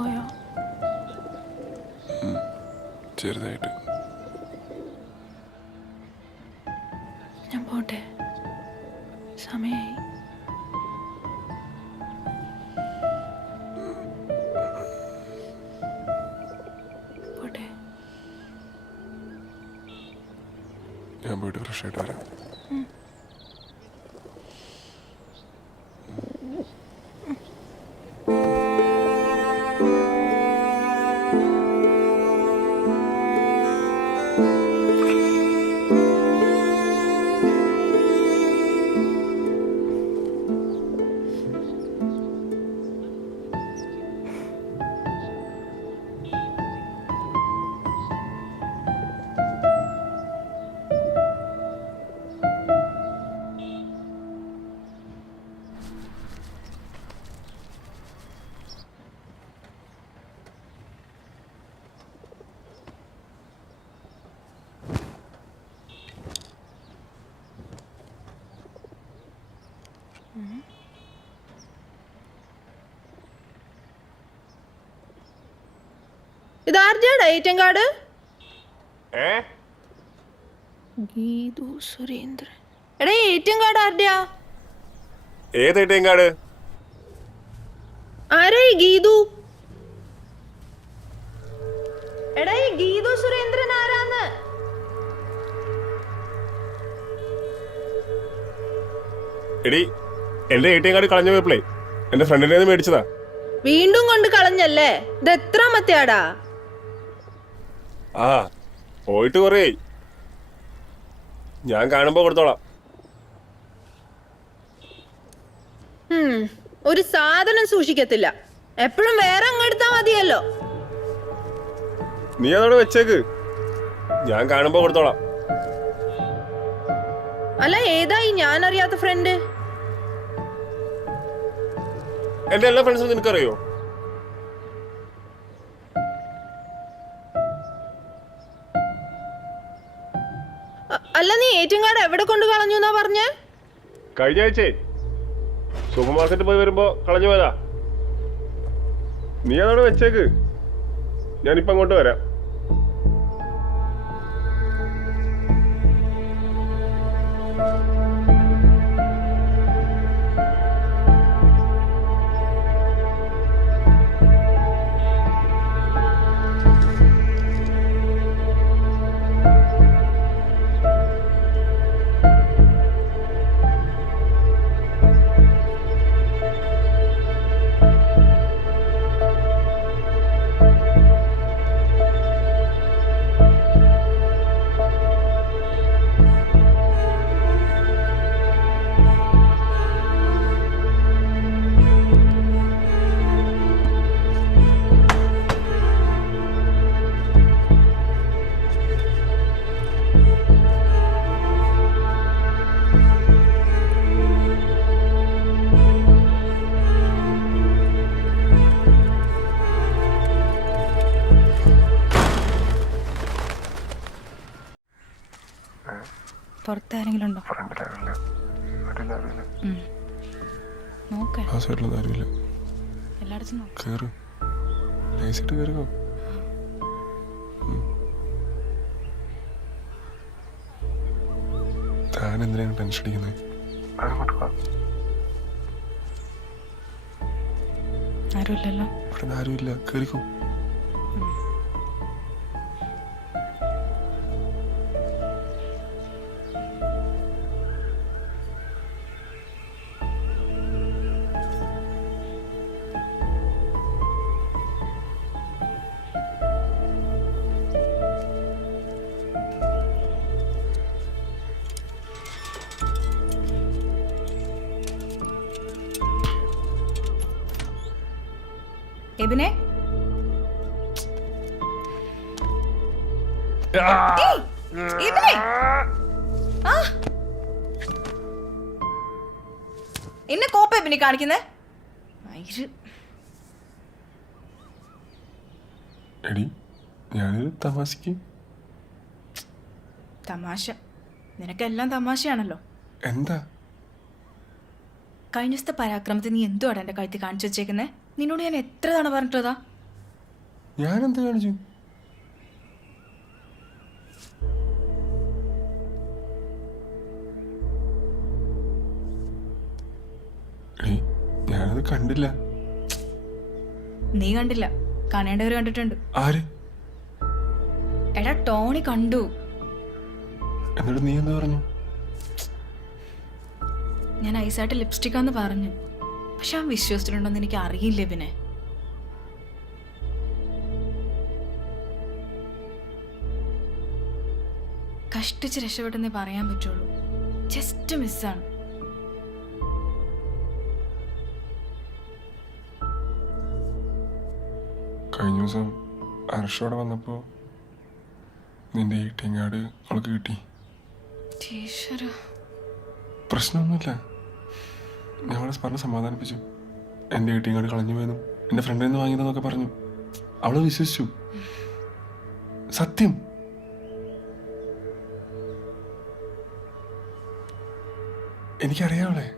പോയോ? ചെറുതായിട്ട്. ഞാൻ പോട്ടെ, സമയായി. പോട്ടെ. ഞാൻ പോയിട്ട് ഫ്രഷ് ആയിട്ട് വരാം. ഇതാരുടെയാടാ ഏറ്റിഎം കാർഡ്? ഗീതു സുരേന്ദ്രൻ. എടാ ഏറ്റിഎം കാർഡ് ആരുടെയാ? ഏത് ഏറ്റിഎം കാർഡ്? ആരാ ഈ ഗീതു? എടാ ഈ ഗീതു സുരേന്ദ്രൻ ആരാന്ന്? എടി, എന്റെ എടിഎം കാർഡ് കളഞ്ഞു പോയപ്പോഴേ എന്റെ ഫ്രണ്ടിനെ മേടിച്ചതാ. വീണ്ടും കൊണ്ട് കളഞ്ഞല്ലേ? ഇത് എത്രാമത്തെയാടാ? ആ, പോയിട്ട് കുറേ ഞാൻ കാണുമ്പോ കൊടുത്തോളാം. ഒരു സാധനം സൂക്ഷിക്കത്തില്ല, എപ്പോഴും വേറെ അങ്ങെടുത്താ മതിയല്ലോ. നീ അതോടെ വെച്ചേക്ക്, ഞാൻ കാണുമ്പോ കൊടുത്തോളാം. അല്ല, ഏതായി ഞാൻ അറിയാത്ത ഫ്രണ്ട്? എന്റെ എല്ലാ ഫ്രണ്ട്സും നിനക്കറിയോ? അല്ല, നീ ഏറ്റിഎം കാർഡ് എവിടെ കൊണ്ട് കളഞ്ഞു എന്നാ പറഞ്ഞേ? കഴിഞ്ഞ ആഴ്ചേ സൂപ്പർ മാർക്കറ്റിൽ പോയി വരുമ്പോ കളഞ്ഞു പോയതാ. നീ അതോടെ വെച്ചേക്ക്, ഞാനിപ്പോ അങ്ങോട്ട് വരാം. പുറത്താരെങ്കിലും ഉണ്ടോ? നോക്കേ, ആ സൈഡിലൊന്നും ആരുമില്ല. എല്ലായിടത്തും കേറ്, നൈസായിട്ട് കേറുക. താൻ എന്തിനാണ് ടെൻഷൻ അടിക്കുന്നത്? ആരുമില്ലല്ലോ. ഇവിടെ ആരുമില്ല, കേറിക്കോ. എബിനെ, എന്നെ കോപ്പ എബിനെ കാണിക്കുന്നേ? എടി, ഞാനൊരു തമാശക്ക്. തമാശ? നിനക്കെല്ലാം തമാശയാണല്ലോ. എന്താ കഴിഞ്ഞ ദിവസത്തെ പരാക്രമത്തിൽ നീ എന്തുവാണ് എന്റെ കഴുത്തി കാണിച്ചു വെച്ചേക്കുന്നേ? നിന്നോട് ഞാൻ എത്ര തവണ പറഞ്ഞിട്ടതാ? ഞാനെന്ത് കാണിച്ചു? ഞാനത് കണ്ടില്ല. നീ കണ്ടില്ല, കാണേണ്ടവര് കണ്ടിട്ടുണ്ട്. ആര്? എടാ ടോണി കണ്ടു. എന്നിട്ട് നീ എന്ത് പറഞ്ഞു? ഞാൻ ഐസായിട്ട് ലിപ്സ്റ്റിക് ആന്ന് പറഞ്ഞു. പക്ഷെ അവൻ വിശ്വസിച്ചിട്ടുണ്ടോന്ന് എനിക്ക് അറിയില്ല. പിന്നെ കഷ്ടിച്ച് രക്ഷപ്പെട്ടെന്നേ പറയാൻ പറ്റുള്ളൂ. ജസ്റ്റ് മിസ്സാണ്. കഴിഞ്ഞ ദിവസം അർഷോടെ വന്നപ്പോ നിന്റെ ATM കാർഡ് അവൾക്ക് കിട്ടി. പ്രശ്നമൊന്നുമില്ല. ഞങ്ങളെ പറഞ്ഞ് സമാധാനിപ്പിച്ചു. എൻ്റെ ATM കാർഡ് കളഞ്ഞു പോയെന്നും എൻ്റെ ഫ്രണ്ടിൽ നിന്ന് വാങ്ങിയതെന്നൊക്കെ പറഞ്ഞു. അവള് വിശ്വസിച്ചു. സത്യം. എനിക്കറിയാവളെ.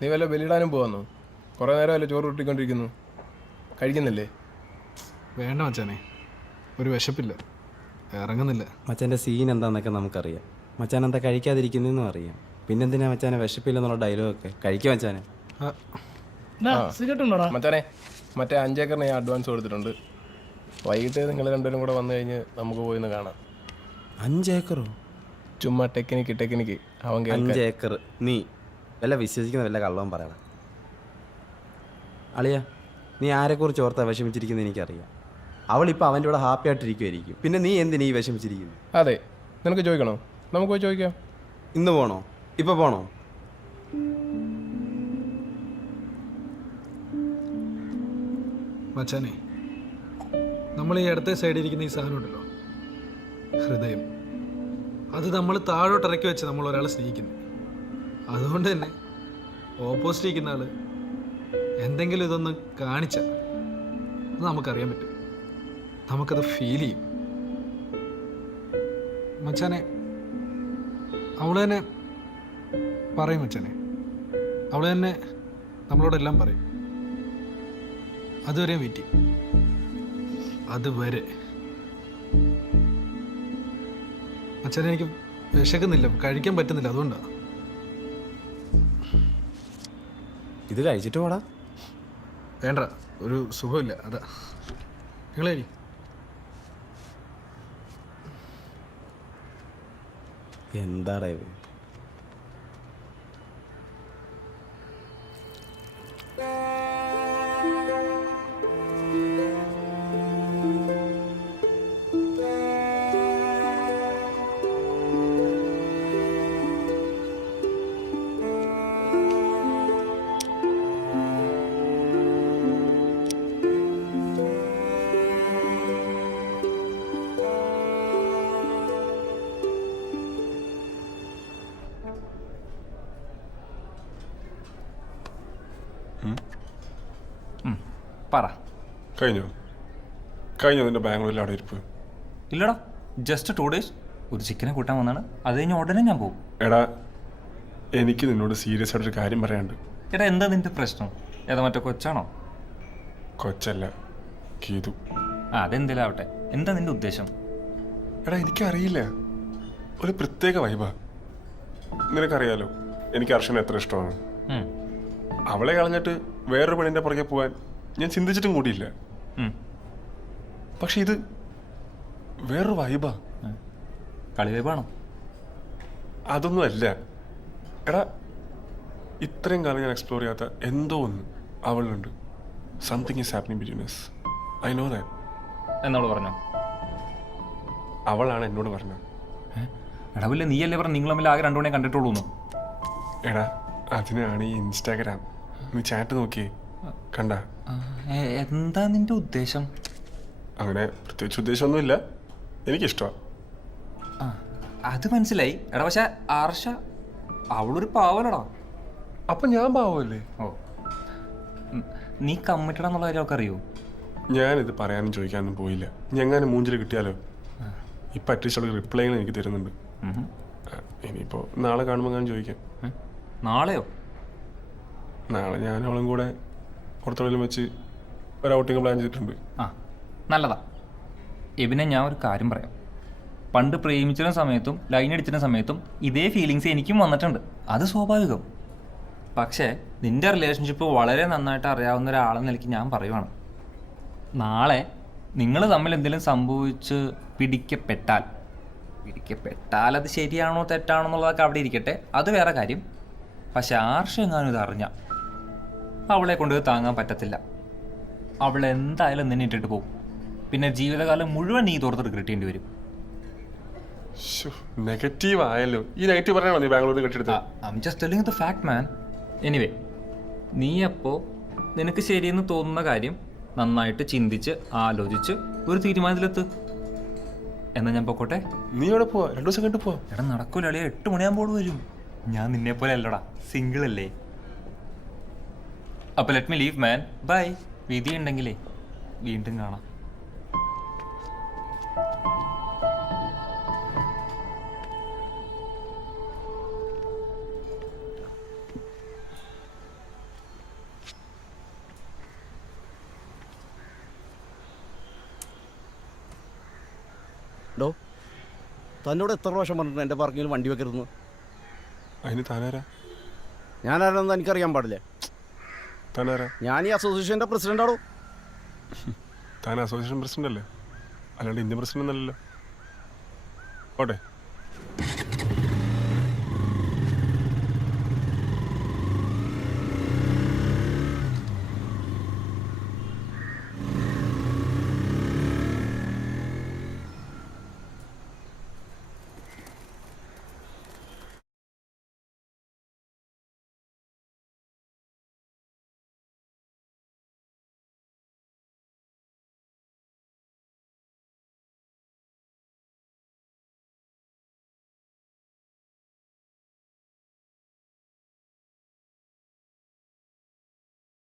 നീ വല്ല ബലിയിടാനും പോവാന്നോ? കുറേ നേരമല്ലേ ചോറ് കിട്ടിക്കൊണ്ടിരിക്കുന്നു. കഴിക്കുന്നില്ലേ? വേണ്ട മച്ചാനെ, ഒരു വിശപ്പില്ല, ഇറങ്ങുന്നില്ല. മച്ചാൻ്റെ സീൻ എന്താണെന്നൊക്കെ നമുക്കറിയാം. മച്ചാൻ എന്താ കഴിക്കാതിരിക്കുന്നതെന്നും അറിയാം. പിന്നെന്തിനാ മച്ചാനെ വിശപ്പില്ലെന്നുള്ള ഡയലോഗൊക്കെ? കഴിക്കുക മച്ചാനെ. മച്ചാനെ, മറ്റേ 5 ഏക്കറിന് ഞാൻ അഡ്വാൻസ് കൊടുത്തിട്ടുണ്ട്. വൈകിട്ട് നിങ്ങൾ രണ്ടുപേരും കൂടെ വന്നു കഴിഞ്ഞ് നമുക്ക് പോയിന്ന് കാണാം. 5 ഏക്കറോ? ചുമ്മാ ടെക്നിക്ക് അവൻ 5 ഏക്കർ നീ വല്ല വിശ്വസിക്കുന്ന വല്ല കള്ളവും പറയണം. അളിയ, നീ ആരെക്കുറിച്ച് ഓർത്താ വിഷമിച്ചിരിക്കുന്നത് എനിക്കറിയാം. അവളിപ്പോൾ അവൻ്റെ കൂടെ ഹാപ്പി ആയിട്ടിരിക്കുമായിരിക്കും. പിന്നെ നീ എന്തിനാ ഈ വിഷമിച്ചിരിക്കുന്നു? അതെ, നിനക്ക് ചോദിക്കണോ? നമുക്ക് പോയി ചോദിക്കാം. ഇന്ന് പോണോ? ഇപ്പം പോണോ? മച്ചാനെ, നമ്മൾ ഈ ഇടത്തെ സൈഡിൽ ഇരിക്കുന്ന ഈ സാധനം ഉണ്ടല്ലോ, ഹൃദയം, അത് നമ്മൾ താഴോട്ട് ഇറക്കി വെച്ച് നമ്മൾ ഒരാളെ സ്നേഹിക്കുന്നു. അതുകൊണ്ട് തന്നെ ഓപ്പോസിറ്റ് ഇരിക്കുന്ന ആൾ എന്തെങ്കിലും ഇതൊന്ന് കാണിച്ചാൽ അത് നമുക്കറിയാൻ പറ്റും, നമുക്കത് ഫീൽ ചെയ്യും. മച്ചാനെ, അവൾ തന്നെ പറയും. മച്ചാനെ, അവൾ തന്നെ നമ്മളോടെല്ലാം പറയും. അതുവരെ വെയിറ്റ് ചെയ്യും. അതുവരെ മച്ചാനെ, എനിക്ക് വിശക്കുന്നില്ല, കഴിക്കാൻ പറ്റുന്നില്ല, അതുകൊണ്ടാണ്. ഇത് കഴിച്ചിട്ട് പോടാ. വേണ്ട, ഒരു സുഖമില്ല, അതാ. നിങ്ങളെ എന്താടാ ഇത്? പറ. കഴിഞ്ഞോ നിന്റെ ബാംഗ്ലൂരിൽ അവിടെ ഇരിപ്പ്? ഇല്ലടാ, ജസ്റ്റ് 2 days. ഒരു ചിക്കനെ കൂട്ടാൻ വന്നാണ്. അത് കഴിഞ്ഞ് ഉടനെ ഞാൻ പോകും. എടാ എനിക്ക് നിന്നോട് സീരിയസ് ആയിട്ടൊരു കാര്യം പറയാനുണ്ട്. എടാ എന്താ നിന്റെ പ്രശ്നം? ഏതാ മറ്റേ കൊച്ചാണോ? കൊച്ചല്ല, ഗീതു. അതെന്തെങ്കിലും ആവട്ടെ, എന്താ നിന്റെ ഉദ്ദേശം? എടാ എനിക്കറിയില്ല, ഒരു പ്രത്യേക വൈബാ. നിനക്കറിയാലോ എനിക്ക് അർഷനെ എത്ര ഇഷ്ടമാണ്. ഉം. അവളെ കളഞ്ഞിട്ട് വേറൊരു പെണ്ണിൻ്റെ പുറകെ പോകാൻ ഞാൻ ചിന്തിച്ചിട്ടും കൂടിയില്ല. ഉം. പക്ഷെ ഇത് വേറൊരു വൈബാ. കളിവൈബാണോ? അതൊന്നും അല്ല. എടാ ഇത്രയും കാലം ഞാൻ എക്സ്പ്ലോർ ചെയ്യാത്ത എന്തോ ഒന്ന് അവളുണ്ട്. Something is happening between us. I know that. എന്നോട് പറഞ്ഞോ? അവളാണ് എന്നോട് പറഞ്ഞത്. എടാ വല്ല നീയല്ലേ പറഞ്ഞ നിങ്ങൾ തമ്മിൽ ആകെ 2 മണിയെ കണ്ടിട്ടുള്ളൂ. എടാ അതിനാണ് ഈ ഇൻസ്റ്റാഗ്രാം. നീ ചാറ്റ് നോക്കിയേ, കണ്ട? എന്താ നിന്റെ ഉദ്ദേശം? അങ്ങനെ പ്രത്യേകിച്ച് ഉദ്ദേശമൊന്നുമില്ല, എനിക്കിഷ്ടമാണ്. ആ അത് മനസ്സിലായി. എടാ പക്ഷെ ആർഷ അവളൊരു പാവലടാ. അപ്പം ഞാൻ പാവമല്ലേ? ഓ നീ കമ്മിറ്റഡ് എന്നുള്ള കാര്യം അവൾക്ക് അറിയോ? ഞാനിത് പറയാനും ചോദിക്കാനൊന്നും പോയില്ല. ഞങ്ങനെ മൂഞ്ചിൽ കിട്ടിയാലോ? ഇപ്പം അറ്റ്ലീസ്റ്റ് അവൾക്ക് റിപ്ലൈകൾ എനിക്ക് തരുന്നുണ്ട്. ഇനിയിപ്പോൾ നാളെ കാണുമ്പോൾ ഞാൻ ചോദിക്കാം. നാളെയോ? നാളെ ഞാൻ അവളും കൂടെ പുറത്തെവിടെയും വെച്ച് ഒരു ഔട്ടിങ് പ്ലാൻ ചെയ്തിട്ടുണ്ട്. ആ നല്ലതാ. എബിനെ ഞാൻ ഒരു കാര്യം പറയാം. പണ്ട് പ്രേമിച്ചിരുന്ന സമയത്തും ലൈൻ അടിച്ചിരുന്ന സമയത്തും ഇതേ ഫീലിങ്സ് എനിക്കും വന്നിട്ടുണ്ട്. അത് സ്വാഭാവികം. പക്ഷേ നിൻ്റെ റിലേഷൻഷിപ്പ് വളരെ നന്നായിട്ട് അറിയാവുന്ന ഒരാളെന്ന നിലയ്ക്ക് ഞാൻ പറയുവാണ്, നാളെ നിങ്ങൾ തമ്മിൽ എന്തെങ്കിലും സംഭവിച്ച് പിടിക്കപ്പെട്ടാൽ അത് ശരിയാണോ തെറ്റാണോ എന്നുള്ളതൊക്കെ അവിടെ ഇരിക്കട്ടെ, അത് വേറെ കാര്യം. പക്ഷെ ആർഷ എങ്ങാനും ഇത് അറിഞ്ഞാൽ അവളെ കൊണ്ട് താങ്ങാൻ പറ്റത്തില്ല. അവളെന്തായാലും നിന്നെ ഇട്ടിട്ട് പോകും. പിന്നെ ജീവിതകാലം മുഴുവൻ നീ തോർത്ത് റിഗ്രറ്റ് ചെയ്യേണ്ടി വരും. നെഗറ്റീവ് ആയല്ലോ. ഈ നെഗറ്റീവ് പറയാനോ നീ ബാംഗ്ലൂരിൽ കെട്ടിയെടുത്ത? I'm just telling the fact, man. Anyway നീ അപ്പോൾ നിനക്ക് ശരിയെന്ന് തോന്നുന്ന കാര്യം നന്നായിട്ട് ചിന്തിച്ച് ആലോചിച്ച് ഒരു തീരുമാനത്തിലെത്ത്. എന്നാ ഞാൻ പൊക്കോട്ടെ? നീ എവിടെ പോവാ? 2 ദിവസം കഴിഞ്ഞിട്ട് പോവാ. എടാ നടക്കൂല അളിയ, 8 മണിയാകുമ്പോൾ വരും. ഞാൻ നിന്നെ പോലെ അല്ലടാ, സിംഗിൾ അല്ലേ. അപ്പോൾ let me leave man. Bye. വിധി ഉണ്ടെങ്കിലേ വീണ്ടും കാണാം. ഡോ തന്നോട് എത്ര പ്രാവശ്യം പറഞ്ഞിട്ടുണ്ട് എൻ്റെ പാർക്കിങ്ങിൽ വണ്ടി വെക്കരുതെന്ന്? അതിന് താനാരാ? ഞാനാരാണെന്ന് എനിക്കറിയാൻ പാടില്ലേ? താനാരാ? ഞാൻ ഈ അസോസിയേഷൻ്റെ പ്രസിഡൻ്റാണോ? താൻ അസോസിയേഷൻ പ്രസിഡന്റ് അല്ലേ, അല്ലാണ്ട് ഇന്ത്യൻ പ്രസിഡന്റ് ഒന്നല്ലല്ലോ. ഓട്ടെ.